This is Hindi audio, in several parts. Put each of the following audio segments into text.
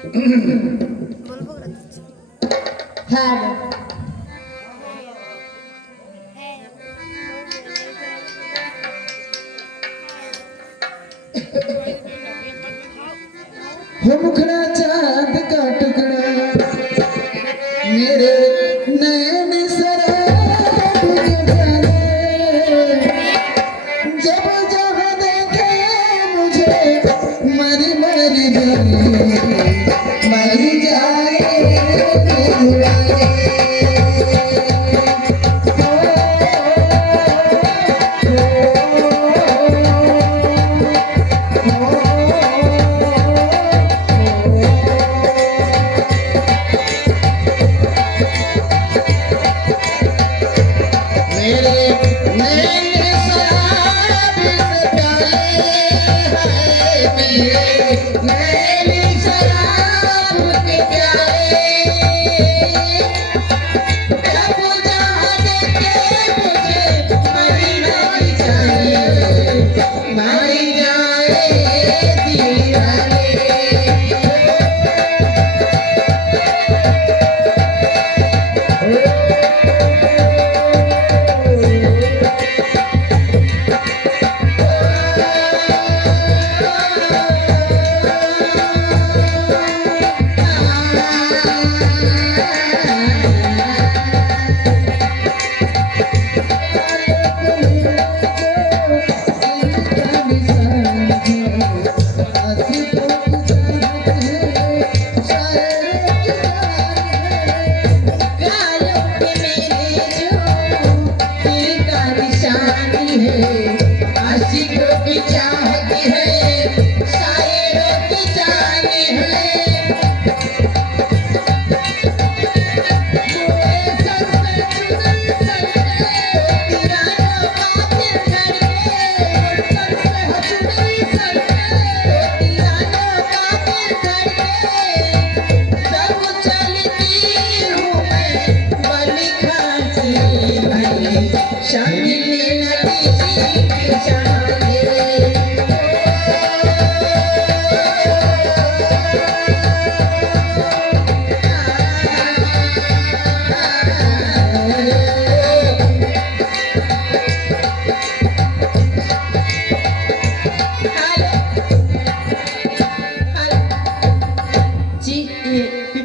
हाँ हो मुखड़ा चांद का टुकड़ा मेरे नैन शराब के प्याले जब जब देखे मुझे मर मर जाए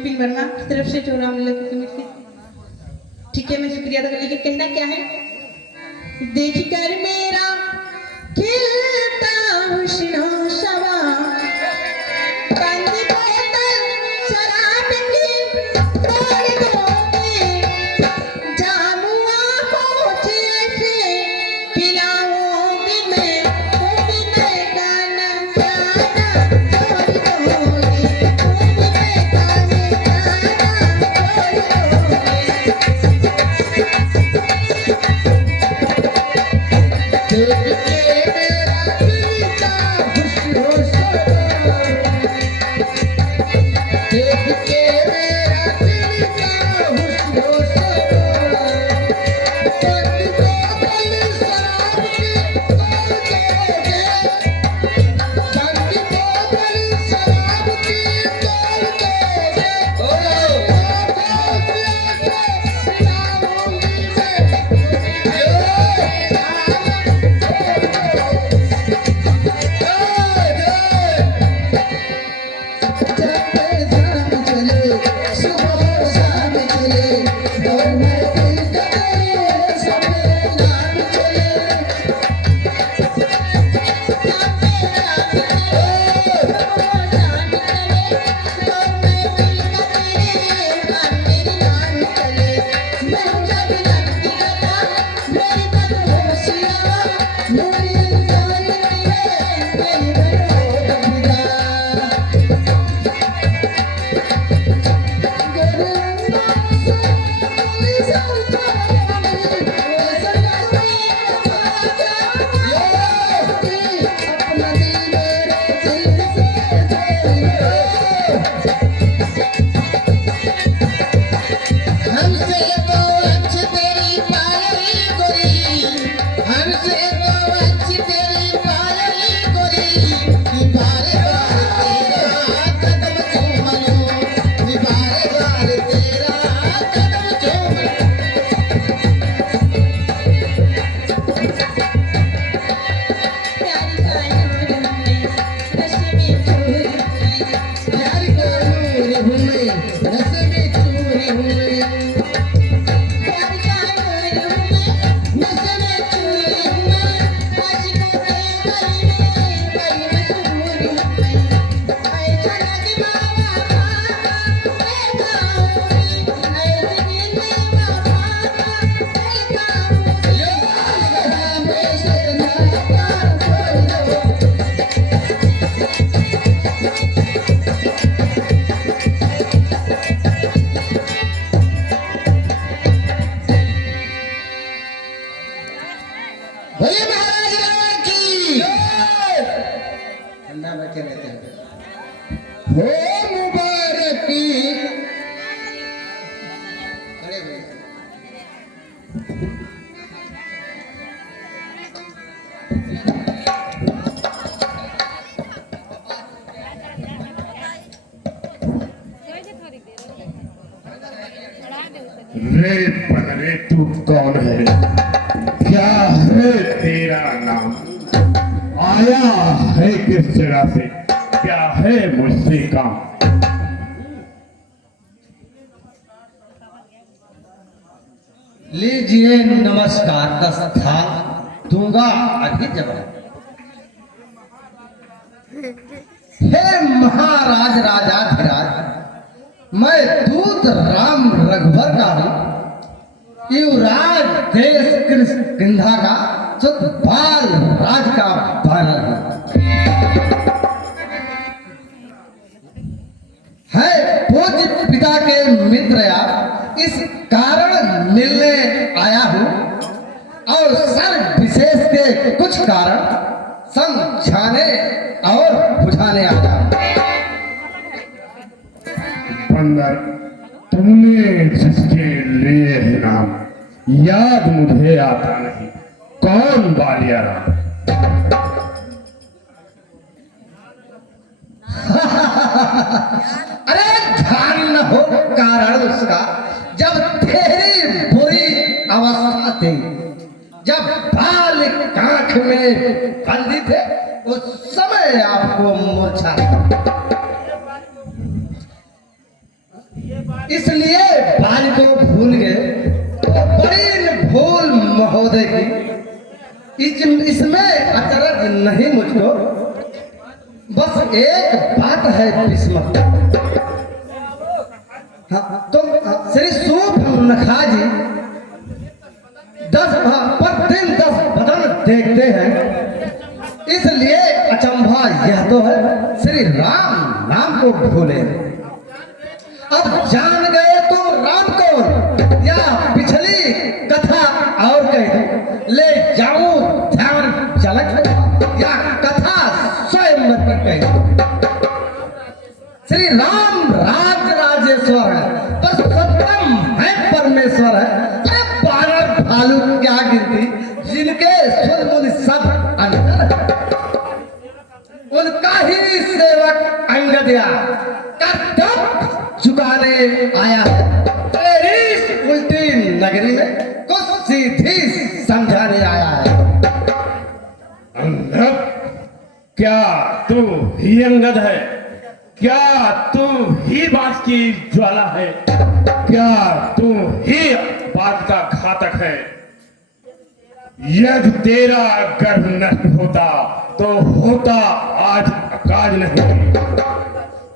दीवाने ठीक है मैं शुक्रिया अदा कर लेकिन कहना क्या है देख कर मेरा खिलता हुस्न शवा बंद बोतल शराब की तोड़ दोगे जामुआ पहुंचे से पिलाऊंगी मैं तुम्हें गाना गाना तोड़ दोगे तुम्हें गाना गाना तोड़ हो मुबारकी। रे पनरे तू कौन है? क्या है तेरा नाम? आया है किस जगह से? क्या है मुझसे काम? लीजिए नमस्कार का स्थान दूंगा अभी जवाब। हे महाराज राजाधिराज, मैं दूत राम रघुवर का हूँ, युवराज देश किंधा का बाल राज का बानर हूँ। है पूज्य पिता के मित्र या इस कारण मिलने आया हूँ और सर विशेष के कुछ कारण समझाने और बुझाने आया हूँ। बंदर, तुमने जिसके लिए नाम याद मुझे आता नहीं। कौन बालिया राम? अरे ध्यान न हो कारण उसका, जब तेरी बुरी अवस्था थी, जब बाल कांख में बंदी थे, उस समय आपको मूर्छा, इसलिए बाल को भूल गए। बड़ी भूल महोदय की, इसमें अचरज नहीं मुझको। बस एक बात है किस्मत। हाँ, तो श्री सूप नखा जी 10 प्रतिदिन 10 बदन देखते हैं, इसलिए अचंभा यह तो है श्री राम नाम को भूले। अब जान गए तो राम कौन, या पिछली कथा और कह दूं, ले जाऊं ध्यान झलक, या कथा स्वयं कह दूं। श्री राम राज राजेश्वर है, पर सत्यम है परमेश्वर है। अरे 12 भालू क्या गिनती, जिनके सुन मुनि सब अंतर है। उनका ही सेवक अंगदिया कर्तव्य चुकाने आया है। तेरी उल्टी नगरी में कुछ सीधी समझाने आया है। अंगद, क्या तू ही अंगद है? क्या तू ही बात की ज्वाला है? क्या तू ही बात का घातक है? यदि तेरा गर्भ नष्ट होता तो होता आज काज नहीं।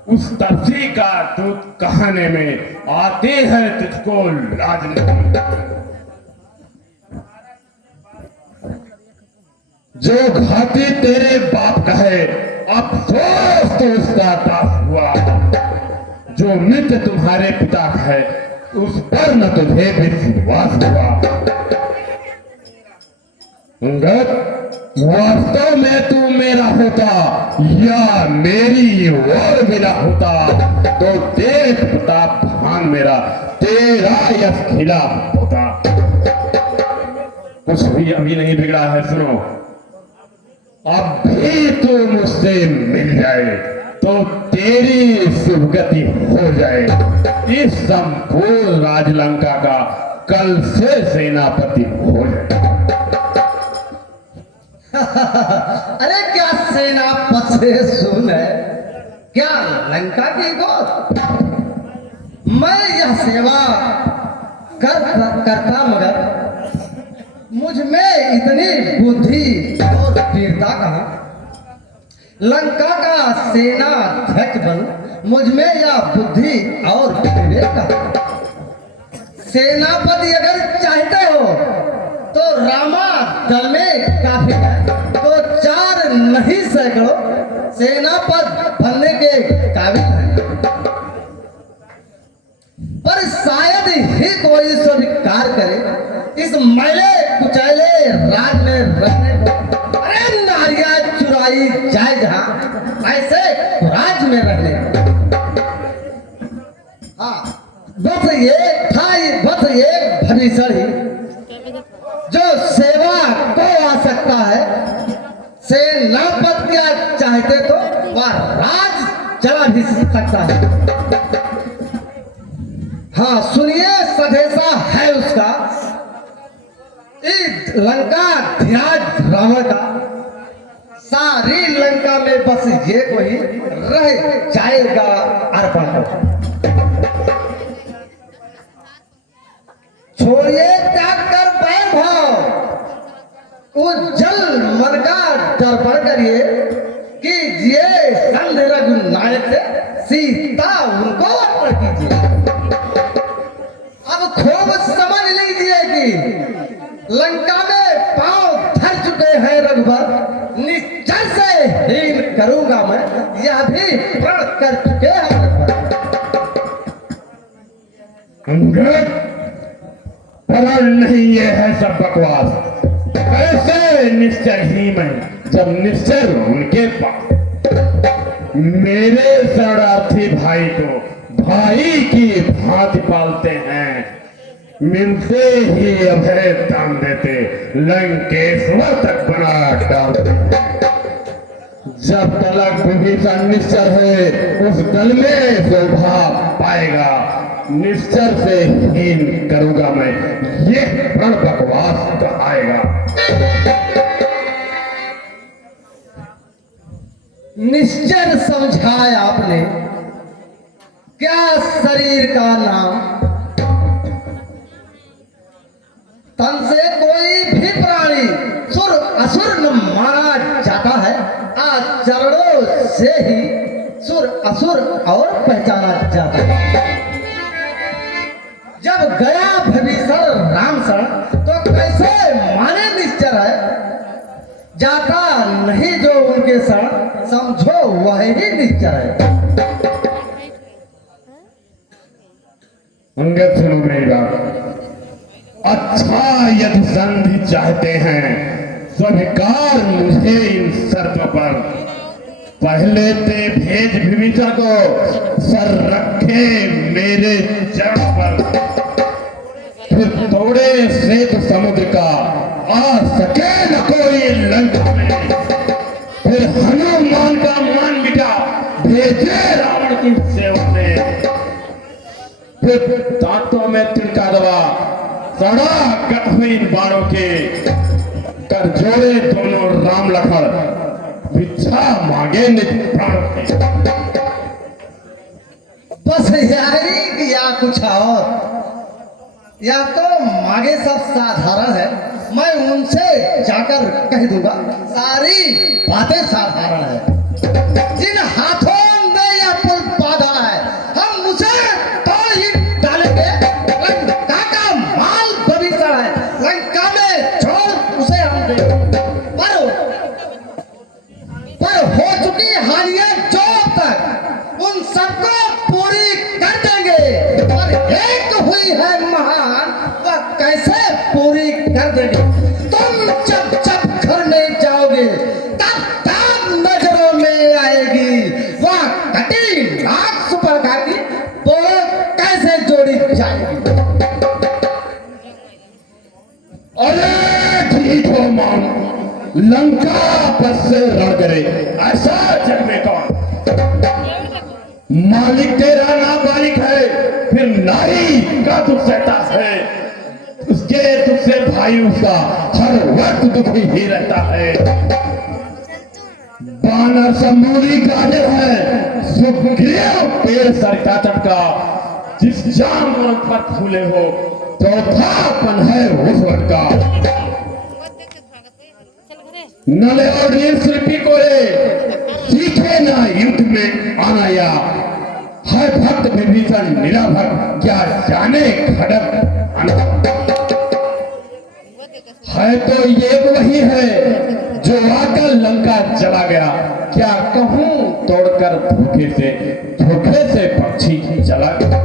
उस तपसी का दूत कहने में आते हैं तुझको लाज नहीं। जो घाती तेरे बाप का है, अफसोस तो उसका दास हुआ। जो मित्र तुम्हारे पिता का है, उस पर न तुझे विश्वास हुआ। वास्तव में तू मेरा होता या मेरी और मेरा होता, तो तेज प्रताप भान मेरा तेरा यश खिला होता। कुछ भी अभी नहीं बिगड़ा है, सुनो। अब भी तू मुझसे मिल जाए तो तेरी सुभगति हो जाए। इस संपूर्ण राजलंका का कल से सेनापति हो जाए। अरे क्या सेनापति से सुन है, क्या लंका की गोद? मैं यह सेवा करता, मगर मुझ में इतनी बुद्धि और वीरता कहाँ? लंका का सेनाध्यक्ष बनूं, मुझ में यह बुद्धि और विवेक कहाँ? सेनापति अगर चाहते हो तो रामा दल में काफी है, तो 4 नहीं सैकड़ों सेनापति बनने के काबिल है। पर शायद ही कोई स्वीकार करे इस मैले कुचैले राज में रहने को। अरे नारियां चुराई जाए जहां, ऐसे राज में रहने विभीषण ही जो सेवा को आ सकता है, सेनापति चाहते तो वह राज चला भी सकता है। हाँ सुनिए, सधेसा है उसका इस लंका ध्यान रावण का, सारी लंका में बस ये कोई रह जाएगा अर्पण। छोड़िए त्याग कर वैभव, उज्जवल मन का दर्पण करिए कि ये संध रघुनायक से सीता उनको अर्पण कीजिए। अब खूब समझ लीजिए कि लंका में पांव धर चुके हैं रघुवर, निश्चय से हीन करूंगा मैं, यह भी प्रण कर चुके हैं। अंगद, प्रण नहीं, ये है सब बकवास। कैसे निश्चय ही मैं, जब निश्चय उनके पास। मेरे शरणार्थी भाई को भाई की भांति पालते हैं, मिलते ही अभय दान देते, लंकेश्वर तक बना डालते हैं। जब तलक विभीषण निश्चर है, उस दल में शोभा पाएगा। निश्चर से हीन करूंगा मैं, ये प्रण बकवास कहाएगा। निश्चर समझाया आपने, क्या शरीर का नाम, तन से कोई भी प्राणी सुर असुर न माना जाता है, आचरणों से ही सुर असुर और पहचाना जाता है। जब गया विभीषण राम शरण, तो कैसे माने निश्चर है, जाता नहीं जो उनके शरण, समझो वह ही निश्चर है। अंगद सुनो मेरी बात, अच्छा यदि संधि चाहते हैं, स्वीकार मुझे इन शर्तों पर। पहले ते भेज विभीषण को, सर रखे मेरे चरण पर। फिर थोड़े श्वेत समुद्र का आ सके न कोई लंका में। फिर हनुमान का मान मिटा, भेजे रावण की सेवा में। फिर दांतों में तिनका दबा, सड़ा कठिन बाणों के, कर जोड़े दोनों राम लखन, भिक्षा मांगे निज प्राणों के। बस यही या कुछ और, या तो मांगे सब साधारण है, मैं उनसे जाकर कह दूंगा सारी बातें साधारण है। जिन हाथों में यह पुल बांधा है, हम उसे तोड़ ही डालेंगे। लंका का माल विभीषण है, लंका में छोड़ उसे हम देंगे। पर हो चुकी हानियां जो अब तक, उन सबको पूरी कर देंगे। और एक हुई है महान, वह कैसे पूरी कर देंगे। तुम जब जब घर में जाओगे, तब तब नजरों में आएगी वह कटी नाक सुपरखा की, बोलो कैसे जोड़ी जाएगी। अरे ठीक हो मान, लंका बस से रण करे, ऐसा जग में कौन। मालिक तेरा नाबालिग है, फिर नारी का दुख सहता है। उसके दुख से भाई उसका हर वक्त दुखी ही रहता है। बानर समूली गाजर है, सुग्रीव पेड़ सरिता तट का। जिस जाम पर फूले हो, चौथापन है उस वक्त का। नले और नील शिल्पी को सीखे ना युद्ध में आना, या हर भक्त विभीषण निराभर, क्या जाने खड़क आना। है तो ये वही है जो आकर लंका चला गया, क्या कहूं तोड़कर धोखे से पक्षी चला गया।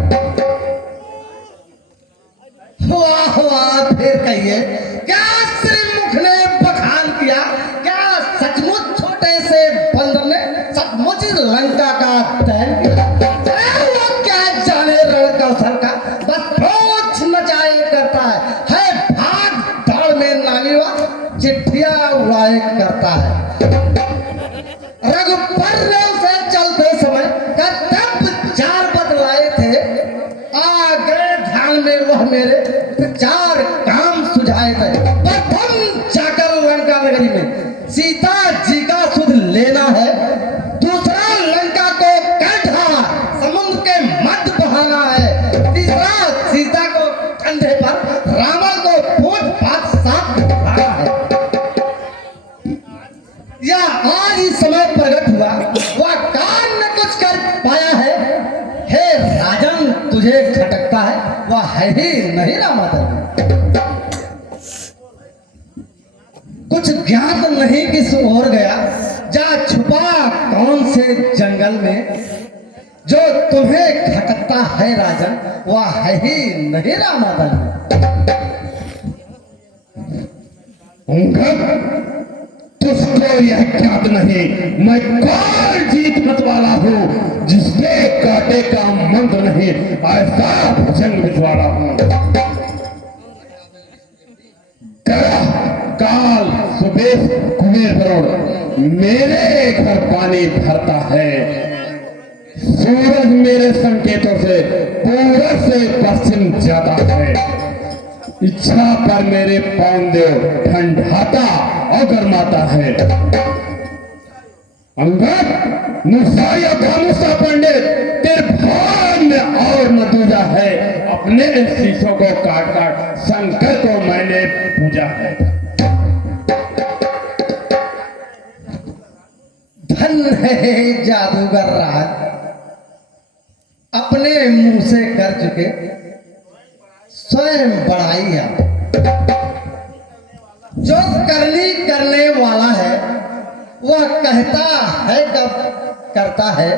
वाह वाह, फिर कहिए, क्या श्रीमुख ने बखान किया, क्या सचमुच छोटे से बंदर ने सचमुच लंका का दहन किया। अरे वो क्या जाने रण कौशल का, बस रोज नचाए करता है, वह मेरे 4 काम सुझाए थे। प्रथम जाकर लंका नगरी में सीता जी का सुध लेना है। दूसरा लंका को कंठा समुद्र के मध्य बहाना है। तीसरा सीता को कंधे पर रावण को फूट फाट साथ उठाना है। या आज इस समय प्रकट हुआ, वह कान न कुछ कर पाया है। हे राजन, तुझे खटकता है, वह है ही नहीं रामाधन। कुछ ज्ञात नहीं किस ओर गया, जा छुपा कौन से जंगल में। जो तुम्हें खटकता है राजन, वह है ही नहीं रामाधन। तुझको यह ज्ञात नहीं, मैं कौन जीत वाला हूँ, जिसके काटे का मंत्र नहीं, ऐसा भुजंग बिजवाला हूँ। काल सुबेश कुबेर वरुण मेरे घर पानी भरता है। सूरज मेरे संकेतों से पूरब से पश्चिम जाता है। इच्छा पर मेरे पौन देव ठंडाता और गर्माता है। अंगद मुसाया खामोशा पंडित तेरे भाग में और न दूजा है। अपने शीशों को काट काट शंकर को मैंने पूजा है। धन है जादूगर राज, अपने मुंह से कर चुके स्वयं बड़ाई। जो करने वाला है वह कहता है कब करता है।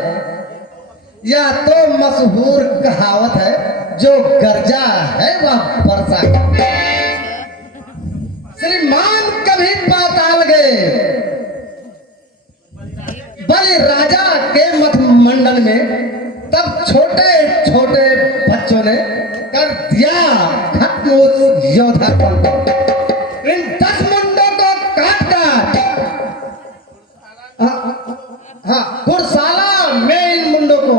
यह तो मशहूर कहावत है, जो गर्जा है वह बरसा। श्रीमान कभी पाताल गए, बलि राजा के मठ मंडल में, तब छोटे छोटे बच्चों ने कर दिया खत्म उस योद्धा को। इन 10 मुंडों को काट गुरशाला में इन मुंडों को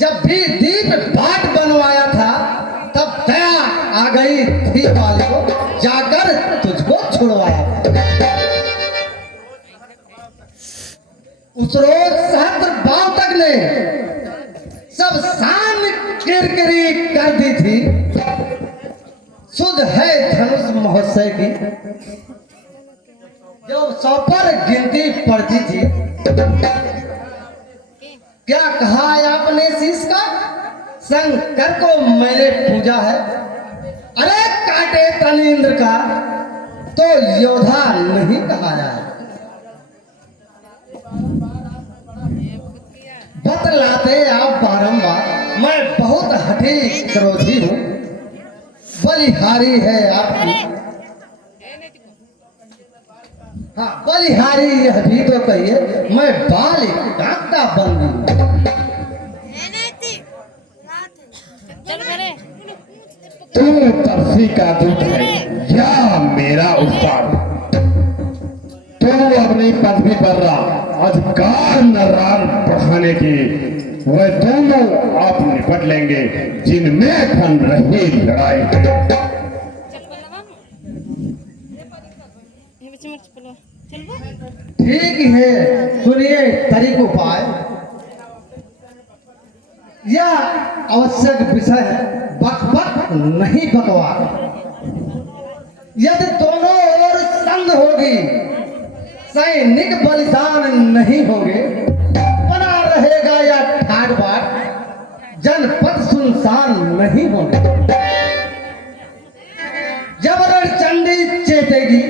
जब भी दीप बाट बनवाया था, तब दया आ गई थी वाले को, जाकर तुझको छुड़वाया। उस रोज सहस्त्र बावतक ने सब शान किरकिरी कर दी थी। सुध है धनुष महोत्सव की, जो 100 पर गिनती पड़ती थी। क्या कहा है आपने शीश का, शंकर को मैंने पूजा है। अरे काटे तन इंद्र का तो योद्धा नहीं कहा है। बतलाते आप बारंबार, मैं बहुत हठी क्रोधी हूँ। बलिहारी है आपकी, हाँ बलिहारी यह भी तो कहिए, मैं बाल का बंदी हूँ। तू तरसी का दूत है या मेरा उस्ताद। तू अपनी पदवी पर अधिकार नरार बढ़ाने की, वह दोनों आप निपट लेंगे जिनमें खन रही लड़ाई है। ठीक है, सुनिए तरीक उपाय। यह आवश्यक विषय है, बक नहीं बकवास। यदि दोनों ओर संग होगी, सैनिक बलिदान नहीं होंगे, बना रहेगा या ठाट बाट, जनपद सुनसान नहीं होंगे। जब रणचंडी चेतेगी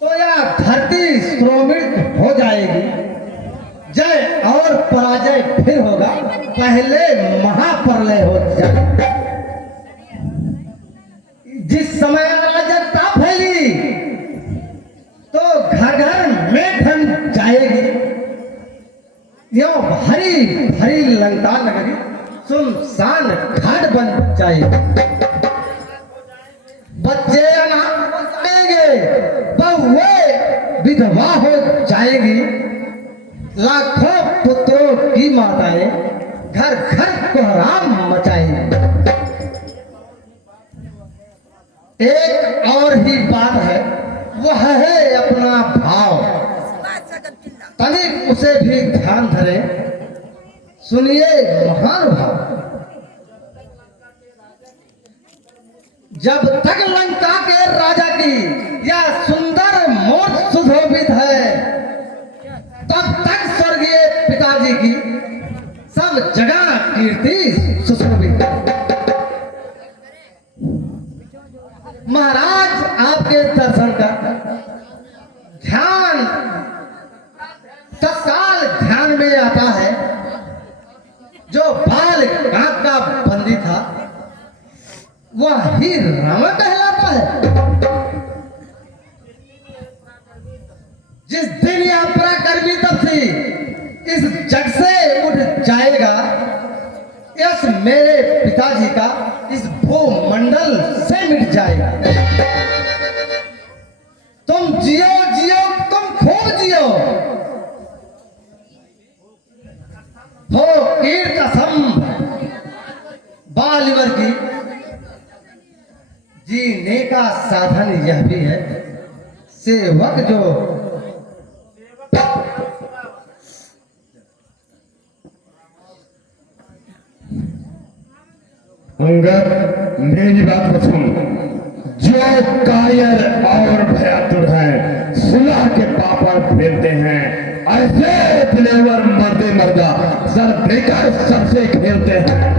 तो यह धरती श्रोमित हो जाएगी। जय और पराजय फिर होगा, पहले महाप्रलय हो जाए। जिस समय अराजकता फैली तो घर घर में ठन जाएगी। यो भरी भरी लंका नगरी सुनसान घाट बन जाएगी। बच्चे अनाथ हो जाएंगे, बहुएं विधवा हो जाएगी। लाखों पुत्रों की माताएं घर घर कोहराम मचाएंगी। एक और ही बात है, वह है अपना भाव। तनिक उसे भी ध्यान धरे। सुनिए महान भाव। जब तक लंका के राजा की यह सुंदर मौत सुशोभित है, तब तक स्वर्गीय पिताजी की सब जगह कीर्ति सुशोभित है। महाराज आपके दर्शन का ध्यान तत्काल ध्यान में आता है। जो बाल कांक का बंदी था वह ही रावण कहलाता है। जिस दिन यह पराक्रमी तपसी इस जग से उठ जाएगा, यश मेरे पिताजी का इस भूमंडल से मिट जाएगा। तुम जियो जियो, तुम खूब जियो। हो कीर्तसम बालिवर की जीने का साधन यह भी है। सेवक जो अंगद, मेरी बात को सुन। जो कायर और भयातुर हैं, सुलह के पापड़ फेरते हैं, ऐसे दिलेवर मर्दे मर्दा सर देकर सबसे खेलते हैं।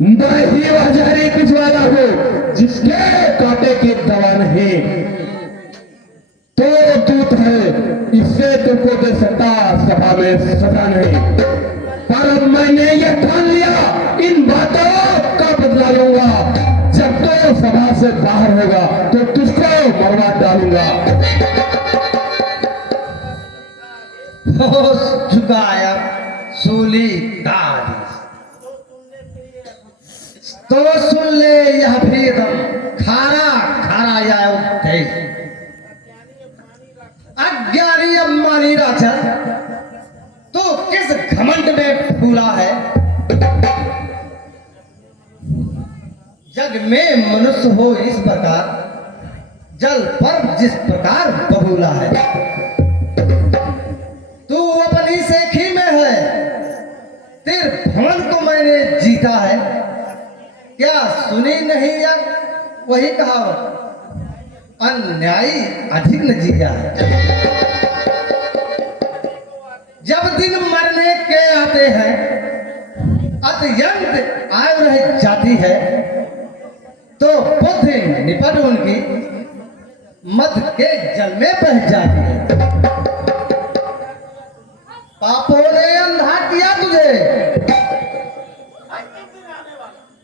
मैं ही वह जहरी पिछवाड़ा हूँ जिसके कांटे की दवा नहीं। तो दूत है, इससे तुमको दे सकता सभा में सजा नहीं। पर मैंने यह ठान लिया, इन बातों का बदला लूंगा। जब तो सभा से बाहर होगा तो तुझको मरवा डालूंगा। होश झुकाया सूली दाढ़ी, तो सुन ले यह भी दम खारा खारा या उपदेश। अज्ञानी अम्मानी राजा, तो किस घमंड में फूला है। जग में मनुष्य हो इस प्रकार, जल पर जिस प्रकार बबूला है। तू अपनी सेखी में है, तेरे भवन को मैंने जीता है। क्या सुनी नहीं या वही कहावत, अन्यायी अधिक न जिया है। जब दिन मरने के आते हैं, अत्यंत आयु रह जाती है, तो बुद्धि निपट उनकी मध के जल में बह जाती है। पापों ने अंधा किया तुझे,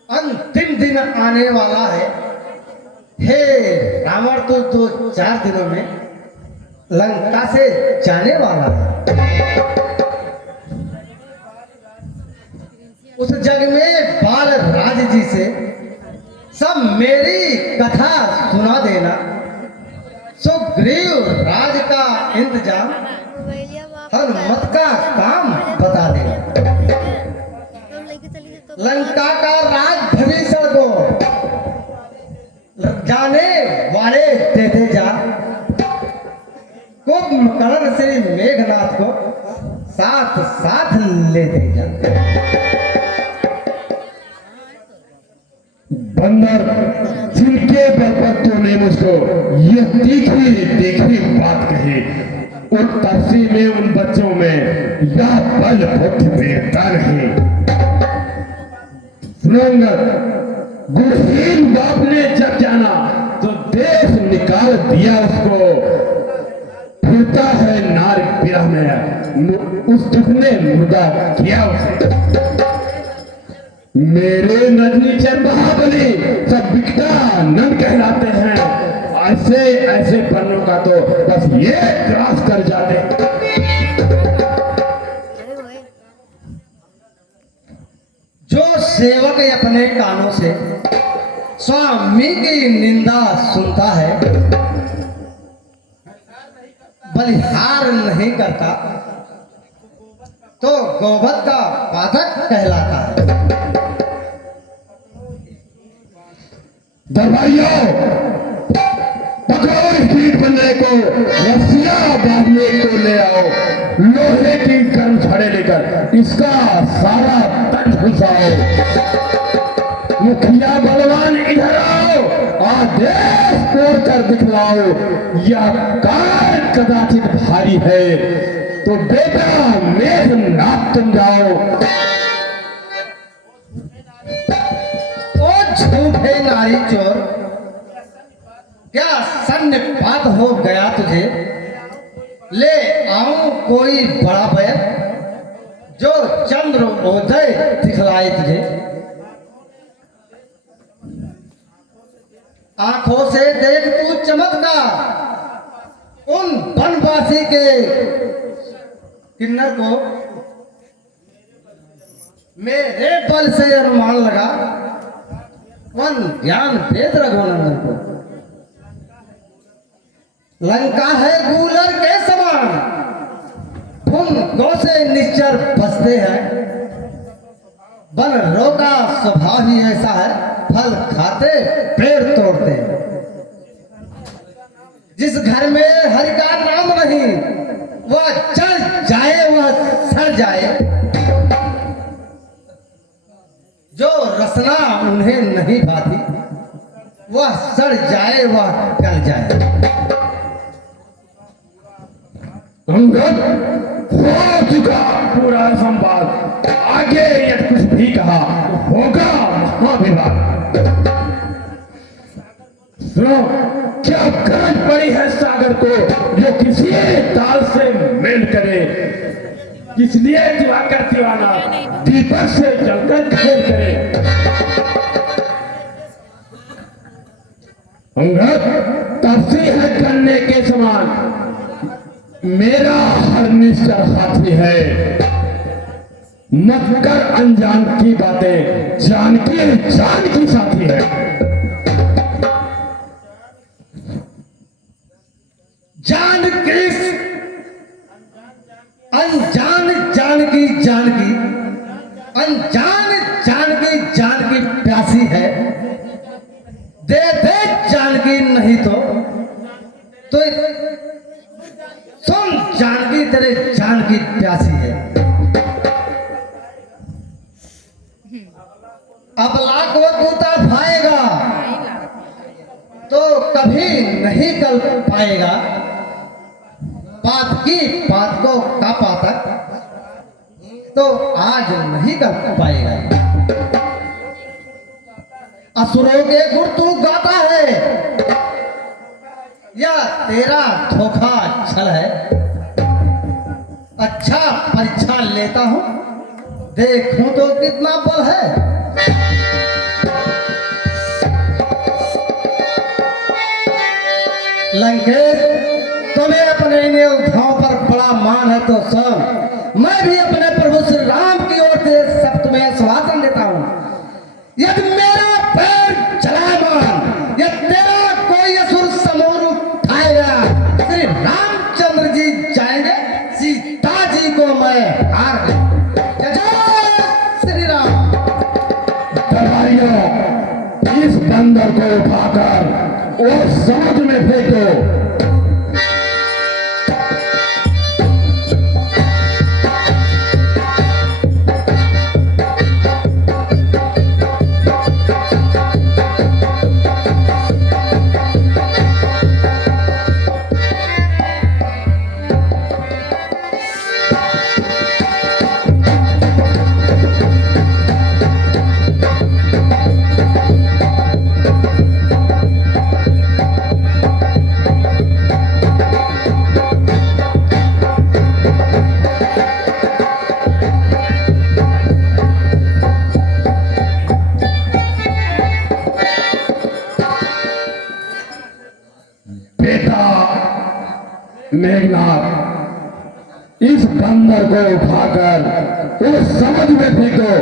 अंतिम दिन आने वाला है। हे रावण, तो 4 दिनों में लंका से जाने वाला है। उस जग में बाल राज जी से सब मेरी कथा सुना देना। सुग्रीव राज का इंतजाम, हनुमत का काम बता देना। लंका का राज भविष्य को जाने वाले देते जा। कुंभकर्ण श्री मेघनाथ को साथ साथ लेते जा। बंदर, जिनके बल पर तूने मुझको यह तीखी तीखी बात कही, उन तरसी में उन बच्चों में यह बल बुद्धि बेटा नहीं। सुनंगत, गुणहीन बाप ने जब जाना तो देश निकाल दिया उसको। फिरता है नार पिरा में, उस दुख ने मुर्दा किया उसे। मेरे नजनीचर महाबली सब बिकटा नन कहलाते हैं। ऐसे ऐसे बनों का तो बस ये क्रॉस कर जाते। जो सेवक अपने कानों से स्वामी की निंदा सुनता है, बलिहार नहीं करता, तो गोवध का पाठक कहलाता है। दरबारियों, पकड़ो इस कीट बंदरे को, रस्सियां बांधने को ले आओ, लोहे की गर्म छड़े लेकर इसका सारा तन घुसाओ। मुखिया बलवान इधर आओ, आदेश तोड़कर दिखलाओ। यह कार कदाचित भारी है तो बेटा मेघनाथ तुम जाओ। ओ झूठे नारी चोर, क्या सन्निपात हो गया तुझे? ले आऊं कोई बड़ा बैल जो चंद्रोदय दिखलाए तुझे। आंखों से देख तू चमत्कार, उन वनवासी के किन्नर को मेरे बल से अनुमान लगा, वन ज्ञान वेद रघुनंदन को। लंका है गूलर के समान, फुनकों से निश्चर बसते हैं। वन रोका स्वभाव ही ऐसा है, फल खाते पेड़ तोड़ते। जिस घर में हरि का नाम नहीं, वह चढ़ जाए वह सड़ जाए। जो रसना उन्हें नहीं भाती, वह सड़ जाए वह गल जाए। अंगद, हो चुका पूरा संवाद, आगे यदि कुछ भी कहा तो होगा महाविवाद। सुनो, क्या गरज पड़ी है सागर को जो किसी ताल से मेल करे, इसलिए दिवाकर दीवाना दीपक से जलकर खेल करे। अंगद, तपसी है गन्ने के समान, मेरा हर निश्चर हाथी है। मत कर अनजान की बातें, जानकी जान की साथी है। जान किस अनजान जानकी जानकी, अनजान जानकी जानकी प्यासी है। दे दे जानकी नहीं तो सुन जानकी तेरे जानकी प्यासी है। अबला को तूता भाएगा तो कभी नहीं कल पाएगा। बात की बात को का पातक तो आज नहीं कर पाएगा। असुरों के गुण तू गाता है, या तेरा धोखा छल है। अच्छा परीक्षा लेता हूं, देखूं तो कितना बल है। लंकेश, तुम्हें अपने इन योद्धाओं पर बड़ा मान है तो सुन, मैं भी अपने प्रभु श्री राम की ओर से सब तुम्हें आश्वासन देता हूं। यदि मेरा पैर चलायमान या तेरा कोई असुर समूर उठाएगा, श्री रामचंद्र जी जाएंगे, सीता जी को मैं हार श्री राम। दरबारियों, इस बंदर को उठाकर और समुद्र में फेंको। मेघनाथ, इस बंदर को उठाकर उस समुद्र में फेंको।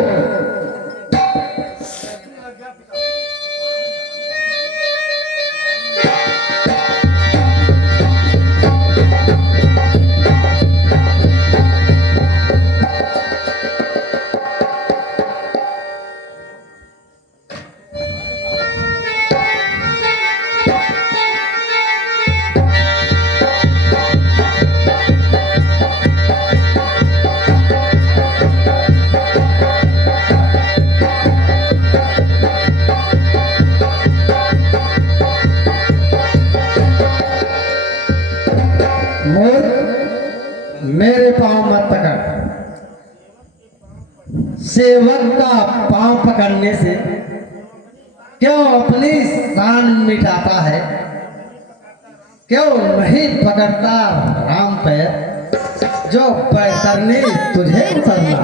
सेवक का पांव पकड़ने से क्यों अपनी शान मिटाता है? क्यों नहीं पकड़ता राम पैर जो पैतरनी तुझे उतरना?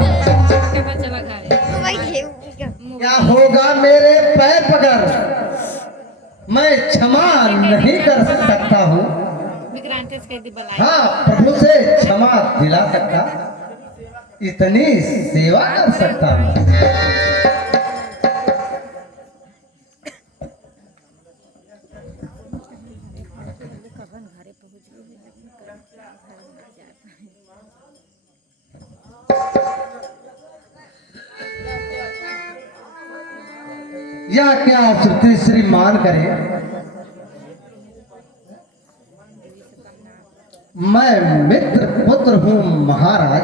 क्या होगा मेरे पैर पकड़? मैं क्षमा नहीं कर सकता हूँ। हाँ, प्रभु से क्षमा दिला सकता, इतनी सेवा कर सकता हूँ। या क्या श्रुति श्रीमान करे? मैं मित्र पुत्र हूँ महाराज,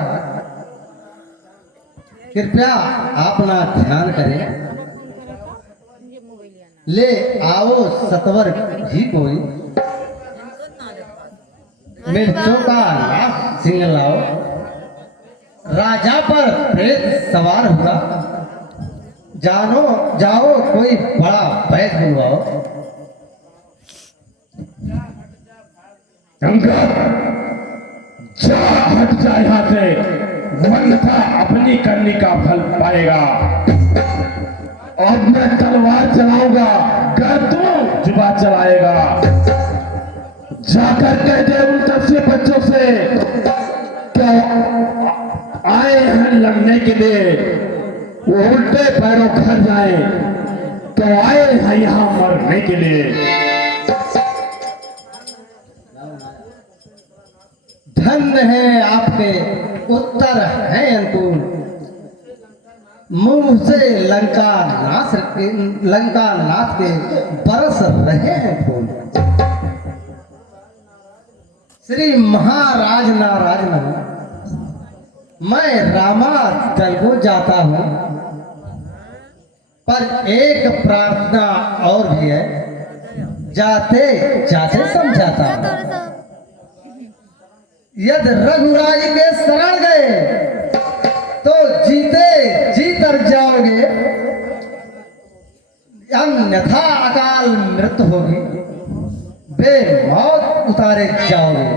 कृपया अपना ध्यान करें। ले आओ सतवर ही कोई, मिर्चों का लाख सिंह लाओ। राजा पर प्रेत सवार हुआ, जानो जाओ कोई बड़ा बैठ बुलवाओ। अंगद, जा हट जा यहाँ से, वरना अपनी करनी का फल पाएगा। अब मैं तलवार चलाऊंगा, कर तू जुबा चलाएगा। जाकर कह दे उन सबसे बच्चों से तो आए हैं लड़ने के लिए, वो उल्टे पैरों घर जाए तो आए हैं यहाँ मरने के लिए। धन्य है आपके उत्तर है अनुकूल, मुंह से लंका नाथ के बरस रहे हैं फूल। श्री महाराज नाराज न हो, मैं रामा दल को जाता हूँ, पर एक प्रार्थना और भी है, जाते जाते समझाता हूँ। यदि रघुराज के शरण गए तो जीते जी तर जाओगे, अन्यथा अकाल मृत्यु होगी, बेमौत उतारे जाओगे।